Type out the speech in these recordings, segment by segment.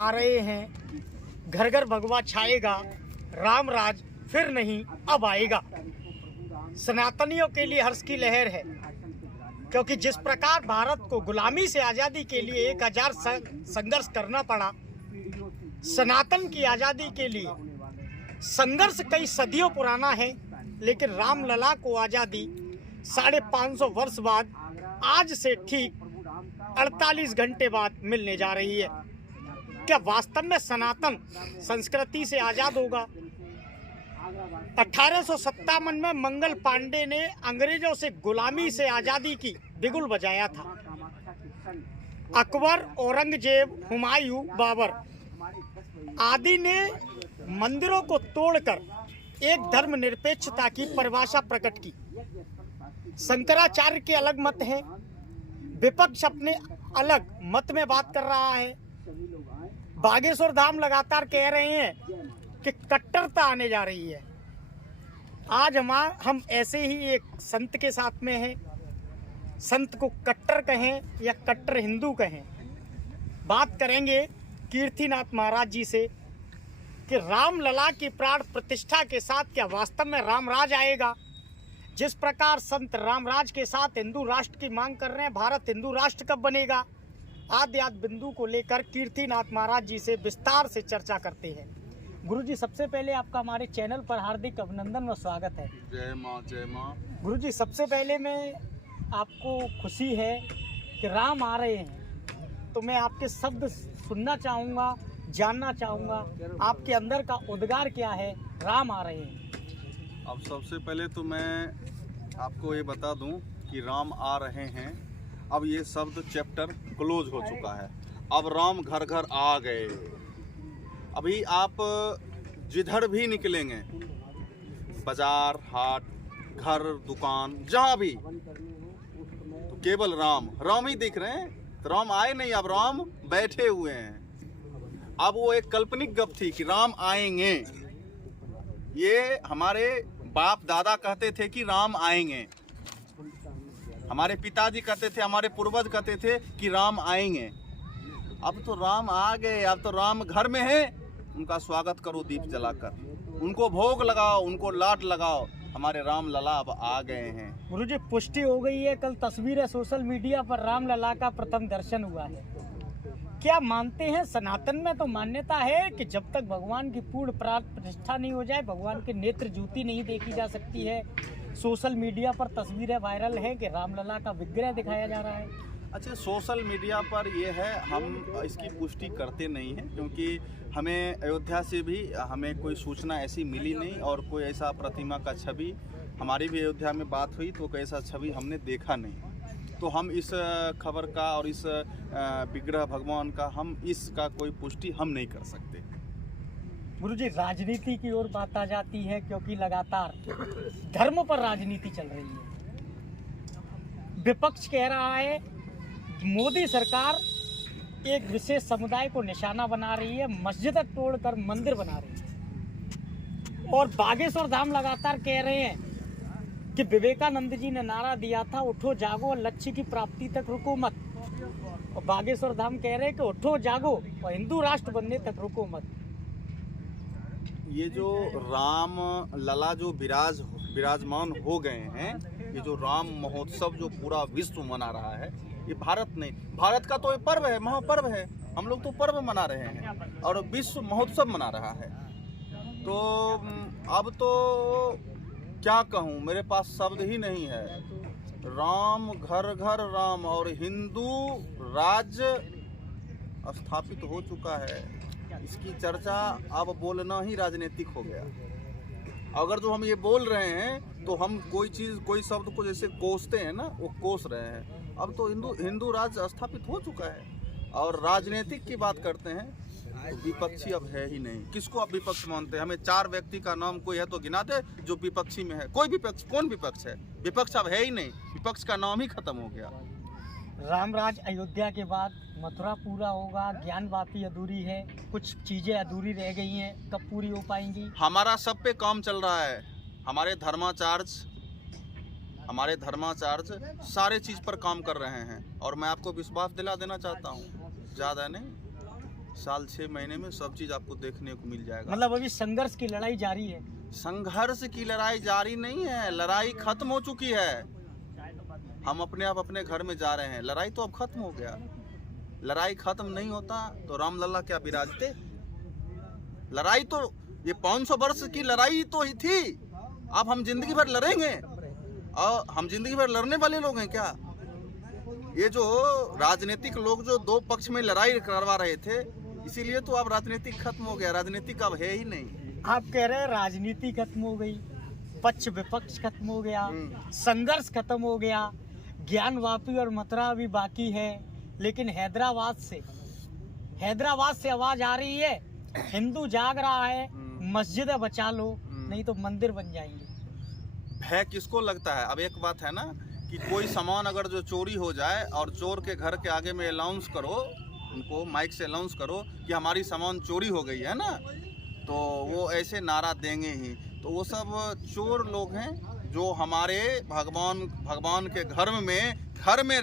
आ रहे हैं, घर घर भगवा छाएगा, राम राज फिर नहीं अब आएगा। सनातनियों के लिए हर्ष की लहर है, क्योंकि जिस प्रकार भारत को गुलामी से आज़ादी के लिए 1000 संघर्ष करना पड़ा, सनातन की आज़ादी के लिए संघर्ष कई सदियों पुराना है, लेकिन रामलला को आज़ादी 550 वर्ष बाद आज से ठीक 48 घंटे बाद मिलने जा रही है। क्या वास्तव में सनातन संस्कृति से आज़ाद होगा? 1857 में मंगल पांडे ने अंग्रेजों से गुलामी से आज़ादी की बिगुल बजाया था। अकबर, औरंगजेब, हुमायूं, बाबर आदि ने मंदिरों को तोड़कर एक धर्मनिरपेक्षता की परिभाषा प्रकट की। शंकराचार्य के अलग मत हैं, विपक्ष अपने अलग मत में बात कर रहा है। बागेश्वर धाम लगातार कह रहे हैं कि कट्टरता आने जा रही है। आज हम ऐसे ही एक संत के साथ में हैं। संत को कट्टर कहें या कट्टर हिंदू कहें, बात करेंगे कीर्तिनाथ महाराज जी से कि रामलला की प्राण प्रतिष्ठा के साथ क्या वास्तव में रामराज आएगा? जिस प्रकार संत रामराज के साथ हिंदू राष्ट्र की मांग कर रहे हैं, भारत हिंदू राष्ट्र कब बनेगा? आद्य बिंदु को लेकर कीर्तिनाथ महाराज जी से विस्तार से चर्चा करते हैं। गुरुजी, सबसे पहले आपका हमारे चैनल पर हार्दिक अभिनंदन व स्वागत है। जय माँ जय माँ। गुरुजी, सबसे पहले मैं आपको खुशी है कि राम आ रहे हैं, तो मैं आपके शब्द सुनना चाहूँगा, जानना चाहूँगा आपके अंदर का उद्गार क्या है। राम आ रहे हैं। अब सबसे पहले तो मैं आपको ये बता दूं कि राम आ रहे हैं, अब ये शब्द चैप्टर क्लोज हो चुका है। अब राम घर घर आ गए। अभी आप जिधर भी निकलेंगे, बाजार, हाट, घर, दुकान, जहाँ भी, तो केवल राम राम ही दिख रहे हैं। तो राम आए नहीं, अब राम बैठे हुए हैं। अब वो एक काल्पनिक गप थी कि राम आएंगे। ये हमारे बाप दादा कहते थे कि राम आएंगे, हमारे पिताजी कहते थे, हमारे पूर्वज कहते थे कि राम आएंगे। अब तो राम आ गए, अब तो राम घर में है। उनका स्वागत करो दीप जलाकर, उनको भोग लगाओ, उनको लाट लगाओ। हमारे रामलला अब आ गए हैं। गुरुजी, पुष्टि हो गई है, कल तस्वीरें सोशल मीडिया पर रामलला का प्रथम दर्शन हुआ है। क्या मानते हैं? सनातन में तो मान्यता है कि जब तक भगवान की पूर्ण प्राण प्रतिष्ठा नहीं हो जाए, भगवान के नेत्र ज्योति नहीं देखी जा सकती है। सोशल मीडिया पर तस्वीरें वायरल हैं कि रामलला का विग्रह दिखाया जा रहा है। अच्छा, सोशल मीडिया पर ये है, हम इसकी पुष्टि करते नहीं हैं, क्योंकि हमें अयोध्या से भी हमें कोई सूचना ऐसी मिली नहीं, और कोई ऐसा प्रतिमा का छवि, हमारी भी अयोध्या में बात हुई तो कोई ऐसा छवि हमने देखा नहीं। तो हम इस खबर का और इस विग्रह भगवान का, हम इसका कोई पुष्टि हम नहीं कर सकते। गुरुजी, राजनीति की ओर बात आ जाती है, क्योंकि लगातार धर्म पर राजनीति चल रही है। विपक्ष कह रहा है मोदी सरकार एक विशेष समुदाय को निशाना बना रही है, मस्जिद तोड़कर मंदिर बना रही है। और बागेश्वर धाम लगातार कह रहे हैं कि विवेकानंद जी ने नारा दिया था, उठो जागो और लक्ष्य की प्राप्ति तक रुको मत। और बागेश्वर धाम कह रहे हैं कि उठो जागो और हिंदू राष्ट्र बनने तक रुको मत। ये जो राम लला जो विराजमान हो गए हैं, ये जो राम महोत्सव जो पूरा विश्व मना रहा है, ये भारत नहीं, भारत का तो ये पर्व है, महापर्व है। हम लोग तो पर्व मना रहे हैं और विश्व महोत्सव मना रहा है। तो अब तो क्या कहूँ, मेरे पास शब्द ही नहीं है। राम घर घर राम, और हिंदू राज्य स्थापित हो चुका है। इसकी चर्चा अब बोलना ही राजनीतिक हो गया। अगर जो हम ये बोल रहे हैं तो हम कोई चीज़, कोई शब्द को जैसे कोसते हैं ना, वो कोस रहे हैं। अब तो हिंदू राज्य स्थापित हो चुका है। और राजनीतिक की बात करते हैं तो विपक्षी अब है ही नहीं। किसको अब विपक्ष मानते हैं? हमें 4 व्यक्ति का नाम कोई है तो गिना दे जो विपक्षी में है। कोई विपक्ष, कौन विपक्ष है? विपक्ष अब है ही नहीं, विपक्ष का नाम ही खत्म हो गया। रामराज अयोध्या के बाद मथुरा पूरा होगा, ज्ञान वापी अधूरी है, कुछ चीजें अधूरी रह गई हैं, कब पूरी हो पाएंगी? हमारा सब पे काम चल रहा है। हमारे धर्माचार्य सारे चीज़ पर काम कर रहे हैं, और मैं आपको विश्वास दिला देना चाहता हूँ, ज़्यादा नहीं, साल 6 महीने में सब चीज आपको देखने को मिल जाएगा। मतलब अभी संघर्ष की लड़ाई जारी है। संघर्ष की लड़ाई जारी नहीं है, लड़ाई खत्म हो चुकी है। हम अपने घर में जा रहे हैं, लड़ाई तो अब खत्म हो गया। लड़ाई खत्म नहीं होता तो रामलला क्या विराजते? लड़ाई तो ये 500 वर्ष की लड़ाई तो ही थी। अब हम जिंदगी भर लड़ेंगे और हम जिंदगी भर लड़ने वाले लोग हैं क्या? ये जो राजनीतिक लोग जो दो पक्ष में लड़ाई करवा रहे थे, इसीलिए तो अब राजनीति खत्म हो गया। राजनीतिक अब है ही नहीं। आप कह रहे हैं राजनीति खत्म हो गई, पक्ष विपक्ष खत्म हो गया, संघर्ष खत्म हो गया, ज्ञानवापी और मथुरा भी बाकी है। लेकिन हैदराबाद से आवाज आ रही है, हिंदू जाग रहा है, मस्जिदें बचा लो नहीं तो मंदिर बन जाएंगे। भय किसको लगता है? अब एक बात है ना कि कोई सामान अगर जो चोरी हो जाए और चोर के घर के आगे में अनाउंस करो, उनको माइक से अनाउंस करो कि हमारी सामान चोरी हो गई है ना, तो वो ऐसे नारा देंगे ही। तो वो सब चोर लोग हैं जो हमारे भगवान के घर में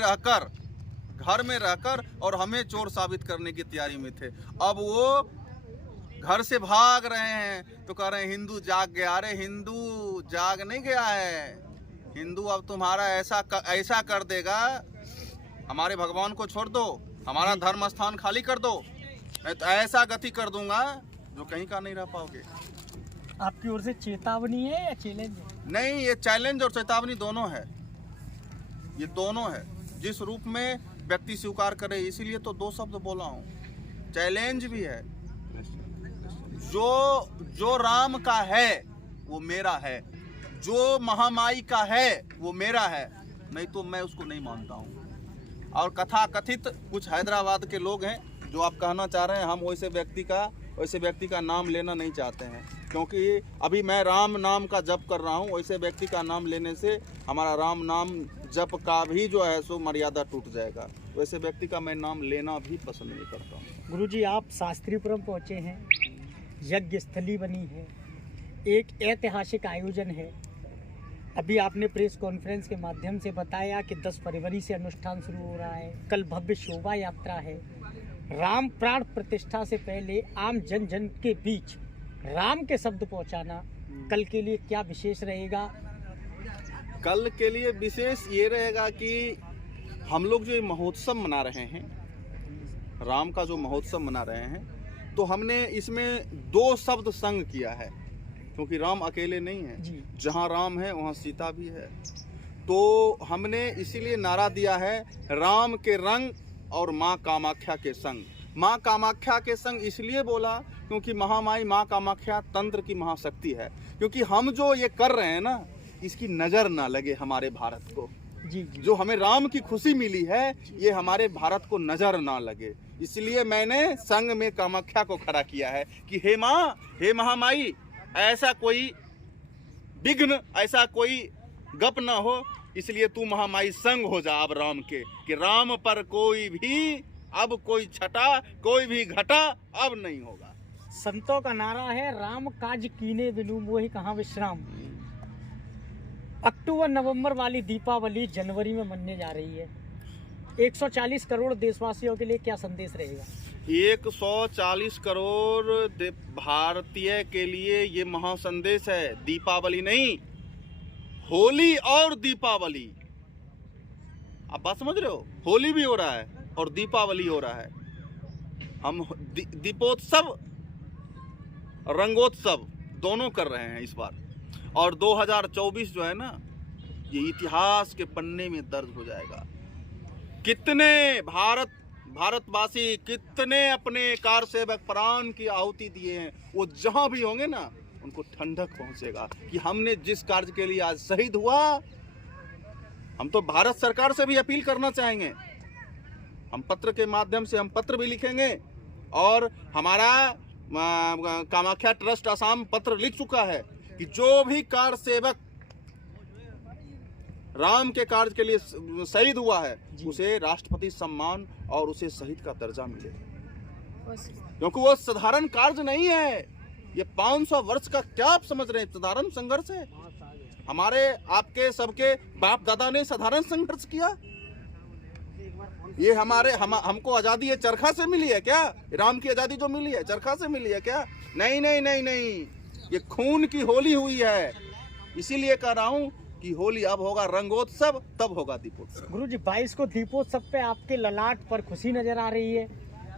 रहकर और हमें चोर साबित करने की तैयारी में थे। अब वो घर से भाग रहे हैं तो कह रहे हैं हिंदू जाग गया। अरे हिंदू जाग नहीं गया है, हिंदू अब तुम्हारा ऐसा कर देगा, हमारे भगवान को छोड़ दो, हमारा धर्म स्थान खाली कर दो, मैं तो ऐसा गति कर दूंगा जो कहीं का नहीं रह पाओगे। आपकी ओर से चेतावनी है या चैलेंज है? नहीं, ये चैलेंज और चेतावनी दोनों है। ये दोनों है, जिस रूप में व्यक्ति स्वीकार करे, इसीलिए तो दो शब्द बोला हूँ। चैलेंज भी है, जो राम का है वो मेरा है, जो महामाई का है वो मेरा है, नहीं तो मैं उसको नहीं मानता हूँ। और कथा कथित कुछ हैदराबाद के लोग हैं जो आप कहना चाह रहे हैं, हम वैसे व्यक्ति का नाम लेना नहीं चाहते हैं, क्योंकि अभी मैं राम नाम का जप कर रहा हूँ। वैसे व्यक्ति का नाम लेने से हमारा राम नाम जप का भी जो है सो मर्यादा टूट जाएगा। वैसे व्यक्ति का मैं नाम लेना भी पसंद नहीं करता हूँ। गुरुजी, आप शास्त्रीपुरम पहुँचे हैं, यज्ञ स्थली बनी है, एक ऐतिहासिक आयोजन है। अभी आपने प्रेस कॉन्फ्रेंस के माध्यम से बताया कि 10 फरवरी से अनुष्ठान शुरू हो रहा है, कल भव्य शोभा यात्रा है। राम प्राण प्रतिष्ठा से पहले आम जन के बीच राम के शब्द पहुंचाना कल के लिए क्या विशेष रहेगा? कल के लिए विशेष ये रहेगा कि हम लोग जो ये महोत्सव मना रहे हैं, राम का जो महोत्सव मना रहे हैं, तो हमने इसमें 2 शब्द संग किया है, क्योंकि राम अकेले नहीं है। जहाँ राम है वहाँ सीता भी है। तो हमने इसीलिए नारा दिया है, राम के रंग और माँ कामाख्या के संग। माँ कामाख्या के संग इसलिए बोला क्योंकि महामाई माँ कामाख्या तंत्र की महाशक्ति है। क्योंकि हम जो ये कर रहे हैं ना, इसकी नज़र ना लगे हमारे भारत को। जो हमें राम की खुशी मिली है, ये हमारे भारत को नज़र ना लगे, इसलिए मैंने संग में कामाख्या को खड़ा किया है कि हे माँ, हे महामाई, ऐसा कोई विघ्न, ऐसा कोई गप ना हो, इसलिए तू महामाई संग हो जा अब राम के, कि राम पर कोई भी अब कोई छटा, कोई भी घटा अब नहीं होगा। संतों का नारा है, राम काज कीने बिनु मोहि कहाँ विश्राम। अक्टूबर नवंबर वाली दीपावली जनवरी में मनने जा रही है। 140 करोड़ देशवासियों के लिए क्या संदेश रहेगा? 140 करोड़ भारतीय के लिए ये महासंदेश है। दीपावली नहीं, होली और दीपावली। आप बात समझ रहे हो? होली भी हो रहा है और दीपावली हो रहा है। हम दीपोत्सव, रंगोत्सव दोनों कर रहे हैं इस बार। और 2024 जो है ना, ये इतिहास के पन्ने में दर्ज हो जाएगा। कितने भारतवासी, कितने अपने कार सेवक प्राण की आहुति दिए हैं, वो जहां भी होंगे ना, उनको ठंडक पहुंचेगा कि हमने जिस कार्य के लिए आज शहीद हुआ। हम तो भारत सरकार से भी अपील करना चाहेंगे, हम पत्र के माध्यम से हम पत्र भी लिखेंगे, और हमारा कामाख्या ट्रस्ट आसाम पत्र लिख चुका है कि जो भी कार सेवक राम के कार्य के लिए शहीद हुआ है, उसे राष्ट्रपति सम्मान और उसे शहीद का दर्जा मिले, क्योंकि वो साधारण कार्य नहीं है। ये 500 वर्ष का क्या आप समझ रहे हैं? साधारण संघर्ष है। हमारे आपके सबके बाप दादा ने साधारण संघर्ष किया। ये हमको आज़ादी है चरखा से मिली है क्या? राम की आज़ादी जो मिली है चरखा से मिली है क्या? नहीं नहीं नहीं नहीं, ये खून की होली हुई है। इसीलिए कह रहा हूँ कि होली अब होगा रंगोत्सव, तब होगा दीपोत्सव। गुरुजी 22 को दीपोत्सव पे आपके ललाट पर खुशी नजर आ रही है,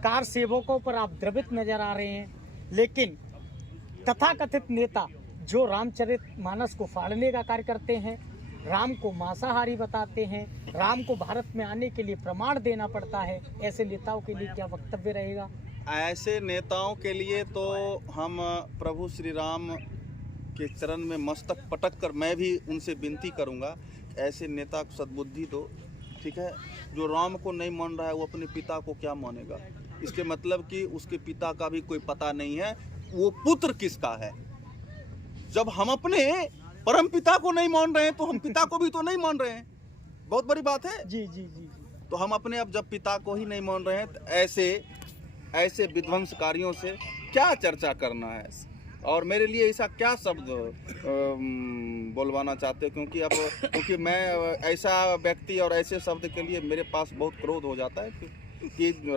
कार सेवकों पर आप द्रवित नजर आ रहे हैं, लेकिन तथाकथित नेता जो रामचरितमानस को फाड़ने का कार्य करते हैं, राम को मांसाहारी बताते हैं, राम को भारत में आने के लिए प्रमाण देना पड़ता है, ऐसे नेताओं के लिए क्या वक्तव्य रहेगा? ऐसे नेताओं के लिए तो हम प्रभु श्री राम के चरण में मस्तक पटक कर मैं भी उनसे विनती करूंगा, ऐसे नेता को सद्बुद्धि दो। ठीक है, जो राम को नहीं मान रहा है वो अपने पिता को क्या मानेगा? इसके मतलब कि उसके पिता का भी कोई पता नहीं है, वो पुत्र किसका है। जब हम अपने परम पिता को नहीं मान रहे हैं तो हम पिता को भी तो नहीं मान रहे हैं। बहुत बड़ी बात है। जी जी जी। तो हम अपने अब जब पिता को ही नहीं मान रहे हैं तो ऐसे विध्वंसकारियों से क्या चर्चा करना है? और मेरे लिए ऐसा क्या शब्द बोलवाना चाहते हो? क्योंकि मैं ऐसा व्यक्ति और ऐसे शब्द के लिए मेरे पास बहुत क्रोध हो जाता है कि जो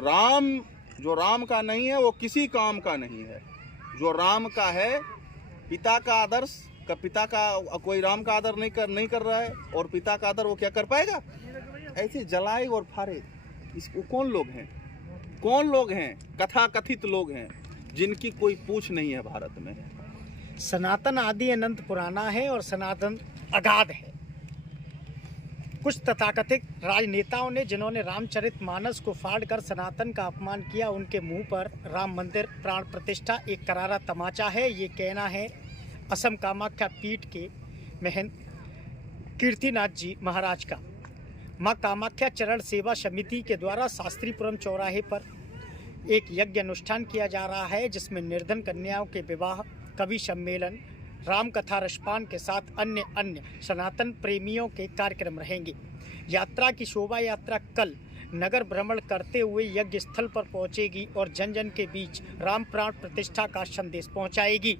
राम का नहीं है वो किसी काम का नहीं है। जो राम का है, पिता का आदर्श का, पिता का कोई राम का आदर नहीं कर रहा है और पिता का आदर वो क्या कर पाएगा? ऐसे जलाए और फाड़े। इसको कौन लोग हैं कथा कथित लोग हैं जिनकी कोई पूछ नहीं है भारत में। सनातन आदि अनंत पुराना है और सनातन अगाध है। कुछ तथाकथित राजनेताओं ने जिन्होंने रामचरितमानस को फाड़कर सनातन का अपमान किया, उनके मुंह पर राम मंदिर प्राण प्रतिष्ठा एक करारा तमाचा है। ये कहना है असम कामाख्या पीठ के महंत कीर्तिनाथ जी महाराज का। माँ कामाख्या चरण सेवा समिति के द्वारा शास्त्रीपुरम चौराहे पर एक यज्ञ अनुष्ठान किया जा रहा है, जिसमें निर्धन कन्याओं के विवाह, कवि सम्मेलन, राम कथा रसपान के साथ अन्य सनातन प्रेमियों के कार्यक्रम रहेंगे। यात्रा की शोभा यात्रा कल नगर भ्रमण करते हुए यज्ञ स्थल पर पहुंचेगी और जन जन के बीच राम प्राण प्रतिष्ठा का संदेश पहुंचाएगी।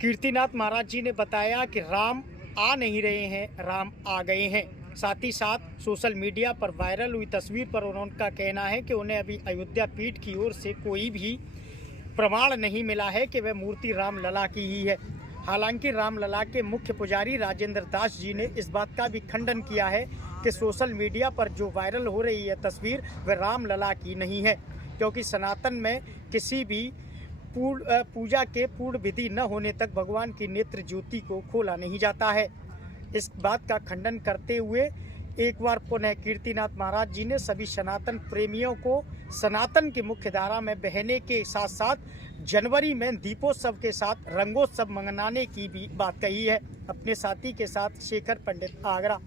कीर्तिनाथ महाराज जी ने बताया कि राम आ नहीं रहे हैं, राम आ गए हैं। साथ ही साथ सोशल मीडिया पर वायरल हुई तस्वीर पर उनका कहना है कि उन्हें अभी अयोध्या पीठ की ओर से कोई भी प्रमाण नहीं मिला है कि वह मूर्ति राम लला की ही है। हालांकि राम लला के मुख्य पुजारी राजेंद्र दास जी ने इस बात का भी खंडन किया है कि सोशल मीडिया पर जो वायरल हो रही है तस्वीर वह राम लला की नहीं है, क्योंकि सनातन में किसी भी पूजा के पूर्ण विधि न होने तक भगवान की नेत्र ज्योति को खोला नहीं जाता है। इस बात का खंडन करते हुए एक बार पुनः कीर्तिनाथ महाराज जी ने सभी सनातन प्रेमियों को सनातन की मुख्य धारा में बहने के साथ साथ जनवरी में दीपोत्सव के साथ रंगोत्सव मनाने की भी बात कही है। अपने साथी के साथ शेखर पंडित, आगरा।